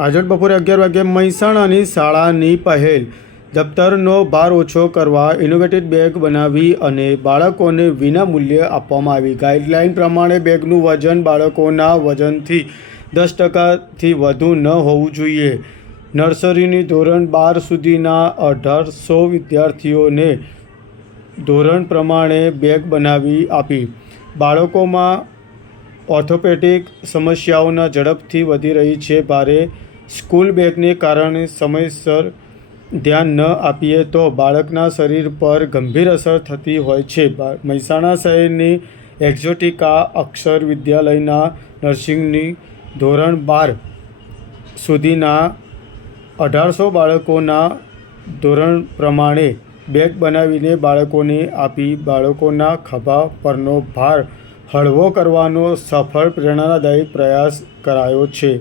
આજોડ બપોરે અગિયાર વાગ્યે મહેસાણાની શાળાની પહેલ. દફતરનો ભાર ઓછો કરવા ઇનોવેટિવ બેગ બનાવી અને બાળકોને વિના મૂલ્યે આપવામાં આવી. ગાઈડલાઇન પ્રમાણે બેગનું વજન બાળકોના વજનથી દસ ટકાથી વધુ ન હોવું જોઈએ. નર્સરીની ધોરણ બાર સુધીના અઢારસો વિદ્યાર્થીઓને ધોરણ પ્રમાણે બેગ બનાવી આપી. બાળકોમાં ઓર્થોપેડિક સમસ્યાઓના ઝડપથી વધી રહી છે. ભારે સ્કૂલ બેગને કારણે સમયસર ધ્યાન ન આપીએ તો બાળકના શરીર પર ગંભીર અસર થતી હોય છે. મહેસાણા શહેરની એક્ઝોટિકા અક્ષર વિદ્યાલયના નર્સિંગની ધોરણ બાર સુધીના અઢારસો બાળકોના ધોરણ પ્રમાણે બેગ બનાવીને બાળકોને આપી બાળકોના ખભા પરનો ભાર હળવો કરવાનો સફળ, પ્રેરણાદાયી પ્રયાસ કરાયો છે.